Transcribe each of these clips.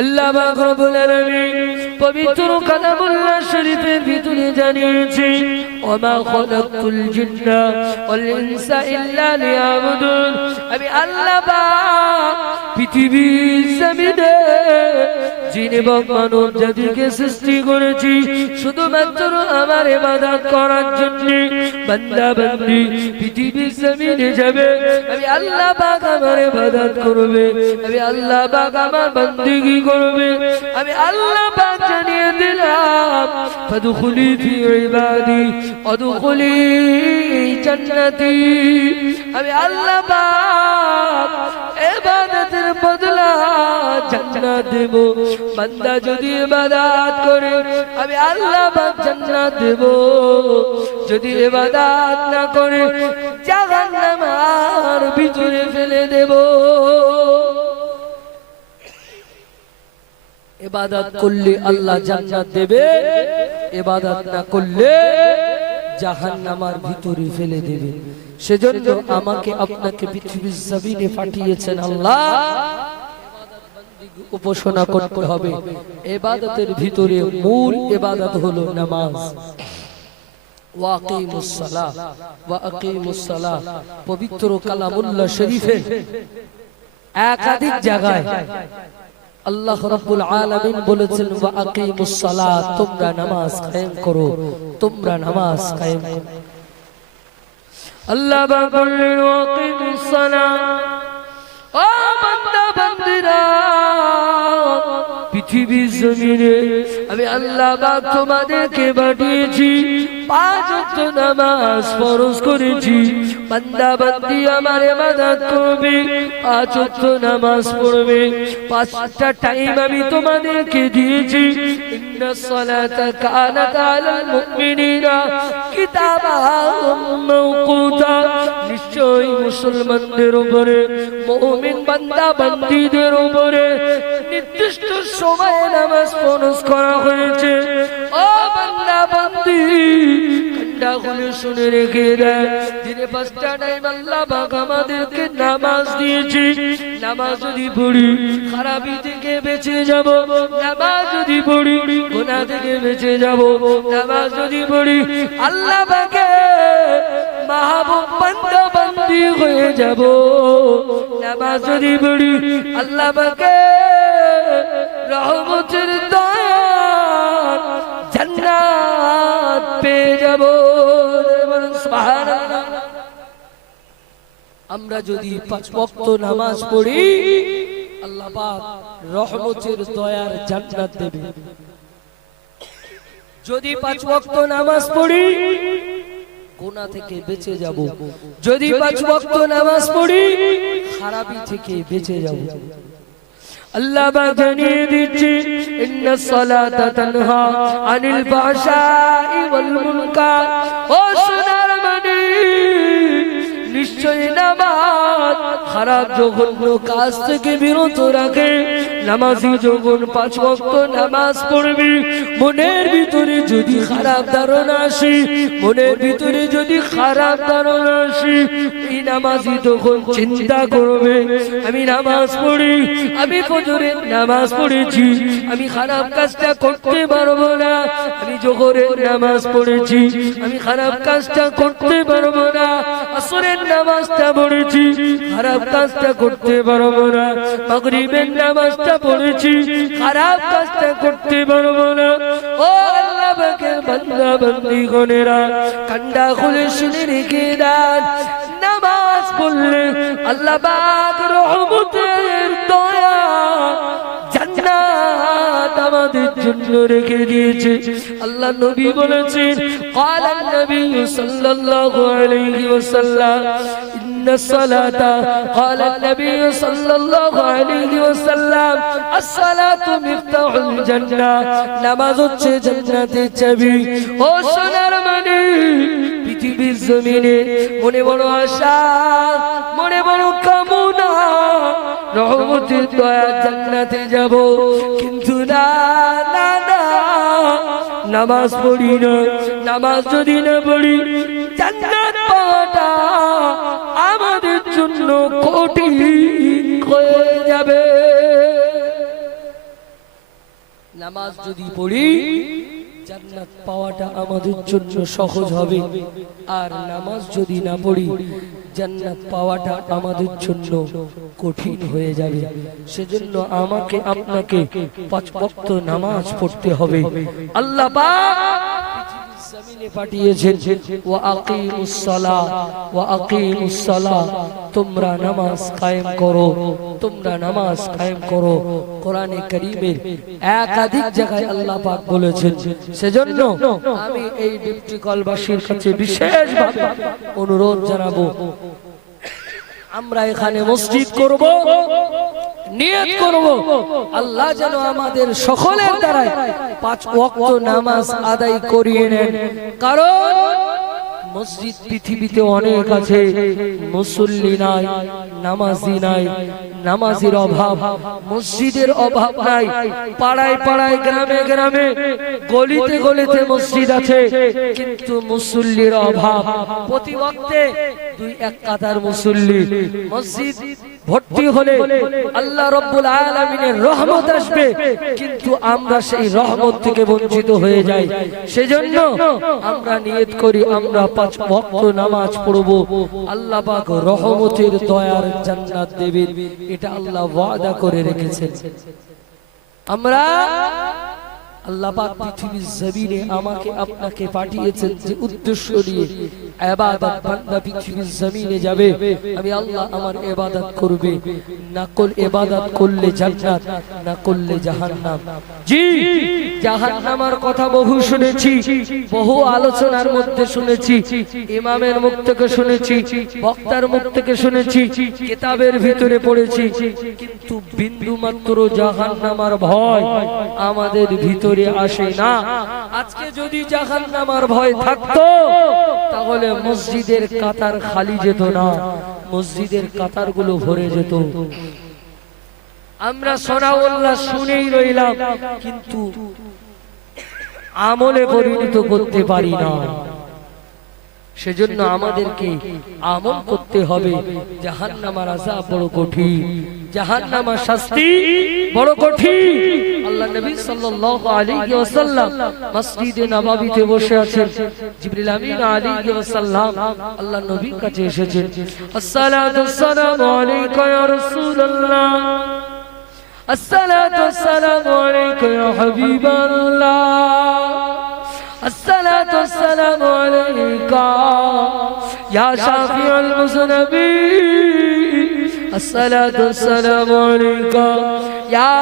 আল্লাহ পাক রব্বুল আলামিন পবিত্র কালামুল্লাহ শরীফের ভিতরে জানিয়েছে ওমা খালাকতুল জিন্না ওয়াল ইনসা ইল্লা লিয়াবুদুন। আমি আল্লাহ পাক পৃথিবীর জমিনে জিন এবং মানব জাতিকে সৃষ্টি করেছি শুধুমাত্র আমার ইবাদত করার জন্য। বান্দা বান্দি পৃথিবীর জমিনে যাবে, আমি আল্লাহ পাক আমার ইবাদত করবে, আমি আল্লাহ পাক আমার বন্দেগী করবে। আমি আল্লাহ পাক জানিয়ে দিলাম ফাদখুলি ফি ইবাদি ওয়াদখুলি জান্নাতি। আমি আল্লাহ পাক ইবাদতের বদলা জান্নাত দেব। বান্দা যদি ইবাদত করে আমি আল্লাহ পাক জান্নাত দেব, যদি ইবাদত না করে জাহান্নামের ভিতরে ফেলে দেব। ইবাদত করলে আল্লাহ জান্নাত দেবে, ইবাদত না করলে জাহান্নামের ভিতরে ফেলে দেবে। সেজন্য আমাকে আপনাকে পৃথিবীর জমিনে পাঠিয়েছেন আল্লাহ, উপাসনা করতে হবে। ইবাদতের ভিতরে মূল ইবাদত হলো নামাজ। ওয়াকিমুস সালাহ ওয়া আকিমুস সালাহ পবিত্র কালামুল্লাহ শরীফে একাধিক জায়গায় আল্লাহ রাব্বুল আলামিন বলেছেন ওয়া আকিমুস সালাহ, তোমরা নামাজ কায়েম করো, তোমরা নামাজ কায়েম করো। আল্লাহ বললেন ওয়া আকিমুস সালাহ, ও বান্দা বান্দিরা পৃথিবীর জমিনে আমি আল্লাহ পাক তোমাদেরকে পাঠিয়েছি, 5 ওয়াক্ত নামাজ ফরজ করেছি। বান্দা বান্দি আমার ইবাদত করবে, 5 ওয়াক্ত নামাজ পড়বে। 5টা টাইম আমি তোমাদেরকে দিয়েছি। ইন্নাস সালাতা কানাত আলাল মুমিনিনা কিতাবাম মাওকুতা। নিশ্চয়ই মুসলমানদের উপরে, মুমিন বান্দা বান্দিদের উপরে নির্দিষ্ট সময়ে নামাজ ফরজ করা হয়েছে। ও বান্দা বান্দি কান্ডা খুলে শুনে রেখে দেয়, দিনে 5টা টাইম আল্লাহ পাক আমাদেরকে নামাজ দিয়েছে। নামাজ যদি পড়ি খারাপি থেকে বেঁচে যাব, নামাজ যদি পড়ি গুনাহ থেকে বেঁচে যাব, নামাজ যদি পড়ি আল্লাহ পাকে মাহবুব বান্দা বান্দি হয়ে যাব, নামাজ যদি পড়ি আল্লাহ পাকে রহমতের দয়ার জান্নাত পেয়ে যাব। সুবহানাল্লাহ। আমরা যদি 5 ওয়াক্ত নামাজ পড়ি আল্লাহ পাক রহমতের দয়ার জান্নাত দেবে। যদি 5 ওয়াক্ত নামাজ পড়ি গুনাহ থেকে বেঁচে যাব, যদি 5 ওয়াক্ত নামাজ পড়ি খারাপি থেকে বেঁচে যাব। আল্লাহ পাক জানিয়ে দিচ্ছে ইন্নাস সালাতা তানহা আনিল ফাহশাই ওয়াল মুনকার। ও সোনার মানি, নিশ্চয় নামাজ খারাপ জঘন্য কাজ থেকে বিরত রাখে। নামাজি যখন 5 ওয়াক্ত নামাজ পড়বি, মনের ভিতরে যদি খারাপ ধারণা আসে, মনের ভিতরে যদি খারাপ ধারণা আসে, এই নামাজি তখন চিন্তা করবে আমি নামাজ পড়ি, আমি ফজরের নামাজ পড়েছি, আমি খারাপ কাজটা করতে পারবো না। আমি জোহরের নামাজ পড়েছি, আমি খারাপ কাজটা করতে পারবো না। আসরের নামাজটা পড়েছি, খারাপ কাজটা করতে পারবো না। মাগরিবের নামাজটা পড়েছি, খারাপ কাজটা করতে পারবো না। ও আল্লাহ পাকের বান্দা বান্দিগণেরা কান্ডা খুলে শুনে রেখে দেন, নামাজ পড়লে আল্লাহ পাক রহমতের দয়া জান্নাত আমাদের জন্য রেখে দিয়েছে। আল্লাহ নবী বলেছেন ক্বালান নবী সাল্লাল্লাহু আলাইহি ওয়াসাল্লাম ইন্নাস সালাতা ক্বালান নবী সাল্লাল্লাহু আলাইহি ওয়াসাল্লাম আস-সালাতু মিফতাহুল জান্নাহ। নামাজ হচ্ছে জান্নাতের চাবি। ও সোনার মানি, পৃথিবীর জমিনে মনে বড় আশা, মনে বড় কামনা রহমতের দয়া জান্নাতে যাব, কিন্তু না না না নামাজ পড়ি না। নামাজ যদি না পড়ি জান্নাত পাওয়াটা আমাদের জন্য কঠিন হয়ে যাবে। নামাজ যদি পড়ি জান্নাত পাওয়াটা আমাদের জন্য সহজ হবে, আর নামাজ যদি না পড়ি জান্নাত পাওয়াটা আমাদের জন্য কঠিন হয়ে যাবে। সেজন্য আমাকে আপনাকে 5 ওয়াক্ত নামাজ পড়তে হবে। আল্লাহ পাক জমিনে পাঠিয়েছেন, ওয়া আকিমুস সালাহ ওয়া আকিমুস সালাহ, তোমরা নামাজ কায়েম করো, তোমরা নামাজ কায়েম করো। কোরআনে কারীমের একাধিক জায়গায় আল্লাহ পাক বলেছেন। সেজন্য আমি এই ডিপটি কলবাসীর কাছে বিশেষভাবে অনুরোধ জানাবো, আমরা এখানে মসজিদ করব, নিয়ত করব আল্লাহ যেন আমাদের সকলের দ্বারাই 5 ওয়াক্ত নামাজ আদায় করিয়ে নেন। কারণ মসজিদ পৃথিবীতে অনেক আছে, মুসল্লি নাই, নামাজি নাই, নামাজির অভাব, মসজিদের অভাব নাই। পাড়ায় পাড়ায়, গ্রামে গ্রামে, গলিতে গলিতে মসজিদ আছে, কিন্তু মুসল্লির অভাব। প্রতি ওয়াক্তে 2-1 কাতার মুসল্লি। মসজিদ ভর্তি হলে আল্লাহ রাব্বুল আলামিনের রহমত আসবে, কিন্তু আমরা সেই রহমত থেকে বঞ্চিত হয়ে যাই। সেজন্য আমরা নিয়ত করি আমরা 5 ওয়াক্ত নামাজ পড়ব, আল্লাহ পাক রহমতের দয়ার জান্নাত দেবেন, এটা আল্লাহ ওয়াদা করে রেখেছেন। আমরা আল্লাহ পাক পৃথিবীর জমিনে আমাকে আপনাকে পাঠিয়েছেন যে উদ্দেশ্য নিয়ে, ইবাদত বান্দা পৃথিবীর জমিনে যাবে, আমি আল্লাহ আমার ইবাদত করবে, না কোন ইবাদত করলে জান্নাত, না করলে জাহান্নাম। জি, জাহান্নামের কথা বহু শুনেছি, বহু আলোচনার মধ্যে শুনেছি, ইমামের মুখ থেকে শুনেছি, বক্তার মুখ থেকে শুনেছি, কিতাবের ভিতরে পড়েছি, কিন্তু বিন্দু মাত্র জাহান্নামের ভয় আমাদের ভিতরে আসে না। আজকে যদি জাহান্নামের ভয় থাকতো তাহলে মসজিদের কাতার খালি যেত না, মসজিদের কাতারগুলো ভরে যেত। আমরা সোনাউল্লাহ শুনেই রইলাম, কিন্তু আমলে পরিণত করতে পারি না। সেজন্য আমাদেরকে আমল করতে হবে। জাহান্নামের আযাব বড় কঠিন, জাহান্নামের শাস্তি বড় কঠিন। আল্লাহ নবী সাল্লাল্লাহু আলাইহি ওয়াসাল্লাম মসজিদে নববীতে বসে আছেন, জিবরিল আমিন আলাইহি ওয়াসাল্লাম আল্লাহ নবীর কাছে এসেছেন। আসসালাতু ওয়াসসালামু আলাইকা ইয়া রাসূলুল্লাহ, আসসালাতু ওয়াসসালামু আলাইকা ইয়া হাবিবাল্লাহ, আসসালাতু ওয়াসসালামু আলাইকা ইয়া শাফিউল মুযনিবিন, আসসালাতু ওয়াসসালামু আলাইকা ইয়া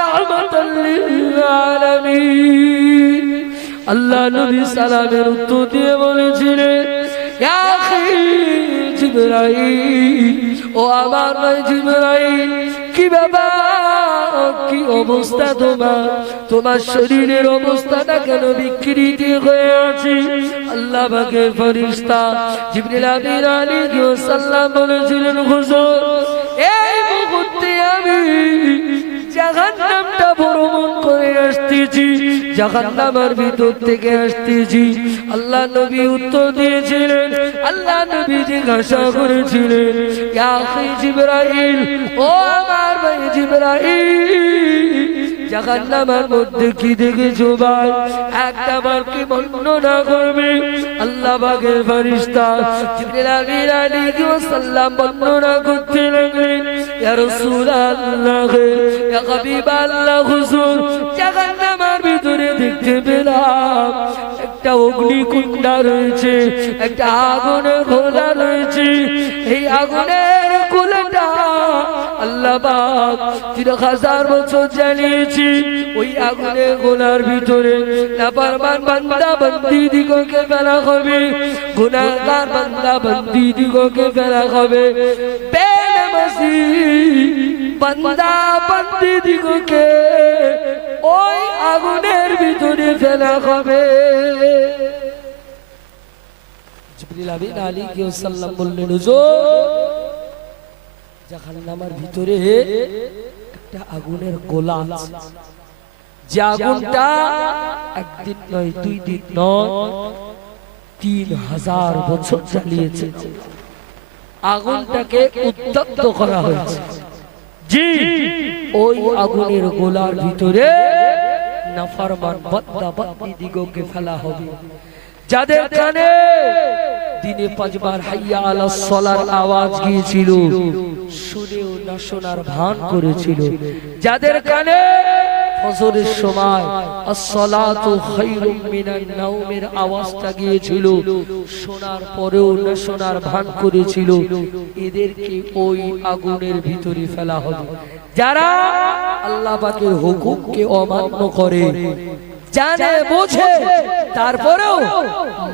রাহমাতাল লিল আলামিন। আল্লাহ নবী সালামের উত্তর দিয়ে বলেছিলেন, ইয়া আখি জিবরাইল, ও আমার ভাই জিবরাইল, কি ব্যাপার, কি অবস্থা তোমার, তোমার শরীরের অবস্থাটা কেন বিকৃতি হয়ে আছে? আল্লাহ পাকের ফেরেশতা জিবরিল আমিন আলাইহিস সালাম বলেছিলেন, হুজুর এই মুহূর্তে আমি জাহান্নামটা ভ্রমণ করে আসতেছি, জাহান্নামের ভিতর থেকে আসতেছি। আল্লাহ নবী উত্তর দিয়েছিলেন, আল্লাহ নবী জিজ্ঞাসা করেছিলেন, ইয়া আখি জিবরাইল, ও আমার ভাই জিবরাইল, জাহান্নামের মধ্যে কি দেখেছো ভাই, একটা বার কি বর্ণনা করবে? আল্লাহ পাকের ফেরেশতা জিবরিল আমিন আলাইহিস সালাম বর্ণনা করতে লাগলেন, ইয়া রাসূলুল্লাহ, ইয়া হাবিবাল্লাহ, হুজুর জাহান্নামের ভিতরে দেখতে পেলাম একটা অগ্নিকুণ্ড রয়েছে, একটা আগুনের গোলা রয়েছে। এই আগুনের গোলাটা আল্লাহ পাক 3000 বছর জ্বালিয়েছি। ওই আগুনের গোলার ভিতরে নাফরমান বান্দা বান্দি দিগকে ফেলা হবে, গুনাহগার বান্দা বান্দি দিগকে ফেলা হবে, বেনামাজি বান্দা বান্দি দিগকে ওই আগুনের ভিতরে ফেলা হবে। জিবরিল আমিন আলাইহিস সালাম বললেন, হুজুর জাহান্নামের ভিতরে একটা আগুনের গোলা আছে, যে আগুনটা একদিন নয়, 2 দিন নয়, 3000 বছর জ্বালিয়েছে। আগুনটাকে উত্তপ্ত করা হয়েছে। জি, ওই আগুনের গোলার ভিতরে নাফরমান বান্দা বান্দি দিগকে ফেলা হবে। যাদের কানে দিনে 5 বার হাইয়া আলাস সালার আওয়াজ গিয়েছিল, শুনেও না শোনার ভান করেছিল। যাদের কানে ফজরের সময় as-salatu খায়রুম মিনান নাওমের আওয়াজটা গিয়েছিল, শোনার পরেও না শোনার ভান করেছিল, এদেরকে ওই আগুনের ভিতরে ফেলা হবে। যারা আল্লাহ পাকের হুকুমকে অমান্য করে, জানে বোঝে, তারপরেও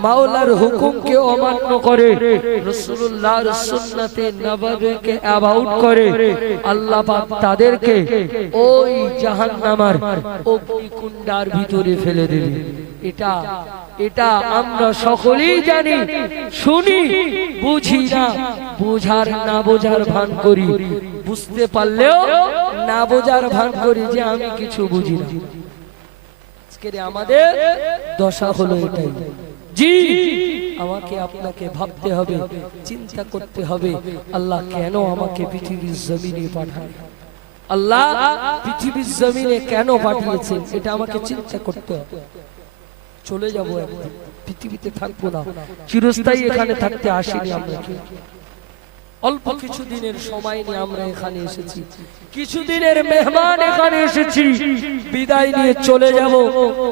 মাওলার হুকুমকে অমান্য করে, রাসূলুল্লাহর সুন্নাতে নববীকে অ্যাবাউট করে, আল্লাহ পাক তাদেরকে ওই জাহান্নামের অগ্নিকুণ্ডার ভিতরে ফেলে দেবে। এটা আমরা সকলেই জানি, শুনি, বুঝি না, বুঝার না বোঝার ভান করি, বুঝতে পারলেও না বোঝার ভান করি যে আমি কিছু বুঝি না। আমাদের দশা হলো এটাই। জি, আমাকে আপনাকে ভাবতে হবে, চিন্তা করতে হবে, আল্লাহ কেন আমাকে পৃথিবীর জমিনে পাঠায়, আল্লাহ পৃথিবীর জমিনে কেন পাঠিয়েছেন, এটা আমাকে চিন্তা করতে হবে। চলে যাব একদিন, পৃথিবীতে থাকবো না, চিরস্থায়ী এখানে থাকতে আসিনি আমরা। অল্প কিছুদিনের সময় নিয়ে আমরা এখানে এসেছি, কিছুদিনের মেহমান এখানে এসেছি, বিদায় নিয়ে চলে যাব।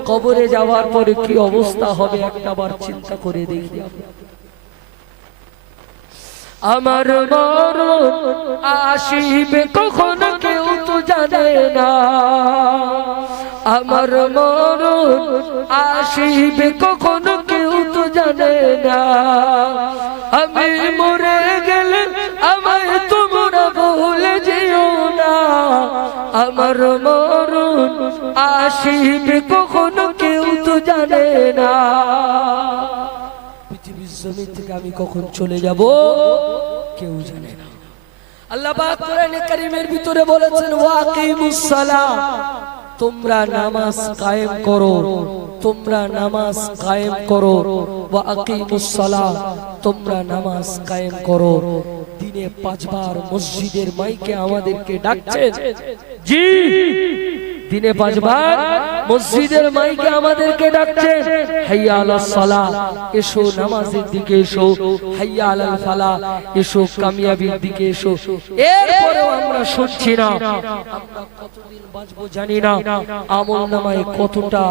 কবরে যাওয়ার পরে কি অবস্থা হবে একটাবার চিন্তা করে দেখি। আমার মরণ আসিবে কখন কেউ তো জানে না, আমার মরণ আসিবে কখন কেউ তো জানে না, আমি মরে গেলে আমায় তোমরা ভুলে যেও না, আমার মরণ আসিবে কখন কেউ তো জানে না। পৃথিবীর জমিন থেকে আমি কখন চলে যাব কেউ জানে না। আল্লাহ পাক কোরআনে কারীমের ভিতরে বলেছেন, ওয়াকিমুস সালাহ, তোমরা নামাজ কায়েম করো, তোমরা নামাজ কায়েম করো, ওয়া আকিমুস সালাহ, তোমরা নামাজ কায়েম করো। দিনে 5 বার মসজিদের মাইকে আমাদেরকে ডাকছেন। জি, দিনে 5 বার মসজিদের মাইকে আমাদেরকে ডাকছেন, হাইয়া আলাস সালাহ, এসো নামাজের দিকে এসো, হাইয়া আলাল ফালাহ, এসো কামিয়াবির দিকে এসো। এরপরেও আমরা শুনছি না। আমরা কতদিন বাঁচবো জানি না, আমলনামায় কতটা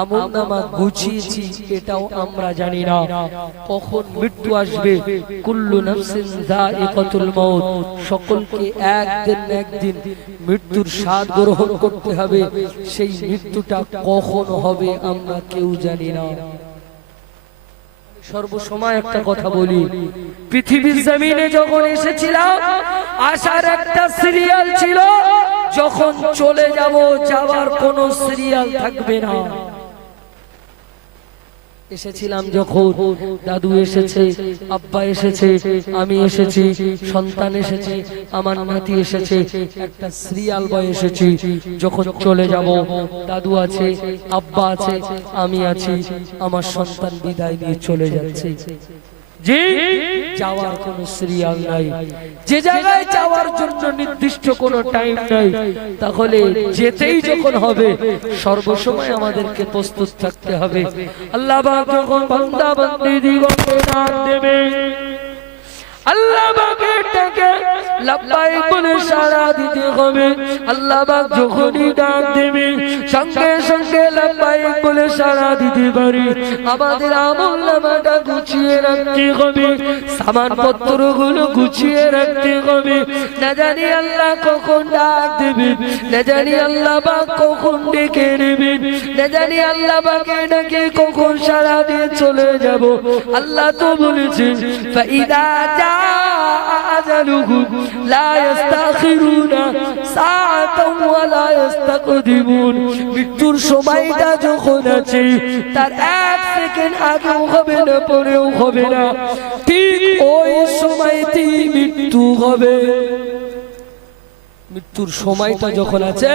আমলনামা গুছিয়েছি এটাও আমরা জানি না। কখন মৃত্যু আসবে, কুল্লু নাফসিন যায়িকাতুল মাউত, সকলকে একদিন না একদিন মৃত্যুর স্বাদ গ্রহণ করতে হবে। সেই মৃত্যুটা কখন হবে আমরা কেউ জানি না। সর্বসময় একটা কথা বলি, পৃথিবীর জমিনে যখন এসেছিলাম আসার একটা সিরিয়াল ছিল, যখন চলে যাব যাওয়ার কোনো সিরিয়াল থাকবে না। এসেছিলাম যখন দাদু এসেছে, আব্বা এসেছে, আমি এসেছি, সন্তান এসেছে, আমার নাতি এসেছে, একটা সিরিয়াল বয় এসেছি। যখন চলে যাব দাদু আছে, আব্বা আছে, আমি আছি, আমার সন্তান বিদায় নিয়ে চলে যাচ্ছে। যে যাওয়ার কোনো সিরিয়াল নাই, যে জায়গায় যাওয়ার জন্য নির্দিষ্ট কোনো টাইম নাই, তাহলে যেতেই যখন হবে সর্বসময় আমাদেরকে প্রস্তুত থাকতে হবে। আল্লাহ পাক যখন বান্দা বান্দি দিগকে ডাক দেবে, আল্লাহ পাকের ডাকে লাব্বাইক বলে সাড়া দিতে হবে। আল্লাহ পাক যখনই ডাক দেবে সঙ্গে সঙ্গে লাব্বাইক বলে সাড়া দিতে পারি। আমাদের আমলনামাটা গুছিয়ে রাখতে হবে, সামানপত্রগুলো গুছিয়ে রাখতে হবে। না জানি আল্লাহ কখন ডাক দেবে, না জানি আল্লাহ পাক কখন ডেকে নেবেন, না জানি আল্লাহ পাকে ডাকে কখন সাড়া দিয়ে চলে যাব। আল্লাহ তো বলেছেন, ফাইদা আজালুহু লা ইস্তাখিরুনা সাআতান ওয়া লা ইস্তাকদিমুন। মৃত্যুর সময়টা যখন আছে তার 1 সেকেন্ড আগেও হবে না, পরেও হবে না, ঠিক ওই সময়তেই মৃত্যু হবে। মৃত্যুর সময়টা যখন আছে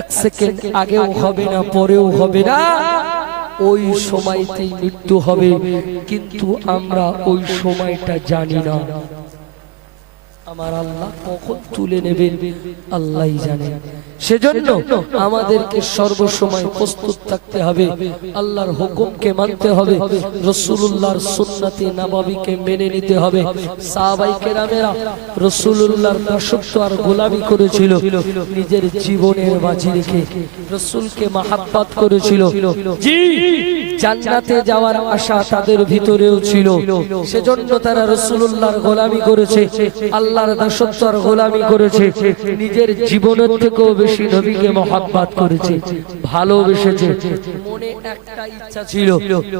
1 সেকেন্ড আগেও হবে না, পরেও হবে না, ওই সময়তেই মৃত্যু হবে। কিন্তু আমরা ওই সময়টা জানি না। আমার আল্লাহ কখন তুলে নেবেন আল্লাহই জানেন। সেজন্য আমাদেরকে সর্বসময় প্রস্তুত থাকতে হবে, আল্লাহর হুকুমকে মানতে হবে, রাসূলুল্লাহর সুন্নতে নববীকে মেনে নিতে হবে। সাহাবায়ে কেরামেরা রাসূলুল্লাহর দাসত্ব আর গোলামি করেছিল, নিজের জীবনের বাজি রেখে রাসূলকে মহব্বত করেছিল। জি, জান্নাতে যাওয়ার আশা তাদের ভিতরেও ছিল, সেজন্য তারা রাসূলুল্লাহর গোলামি করেছে, আল্লাহর দাসত্ব আর গোলামি করেছে, নিজের জীবনের থেকেও বেশি নবীকে মহব্বত করেছে, ভালোবেসেছে। মনে একটা ইচ্ছা ছিল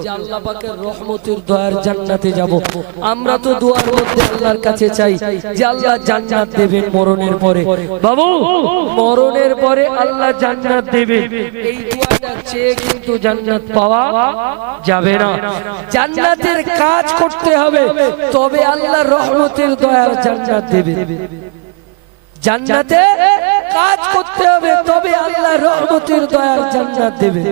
যে আল্লাহ পাকের রহমতের দয়ার জান্নাতে যাব। আমরা তো দুয়ার মধ্যে আল্লাহর কাছে চাই যে আল্লাহ জান্নাত দেবেন মরণের পরে। বাবু, মরণের পরে আল্লাহ জান্নাত দেবেন, এই দুয়াটা চেয়ে কিন্তু জান্নাত পাওয়া যাবে না। জান্নাতের কাজ করতে হবে, তবে আল্লাহর রহমতের দয়ার জান্নাত দেবে। জান্নাতে কাজ করতে হবে, তবে আল্লাহর রহমতের দয়ার জান্নাত দেবে।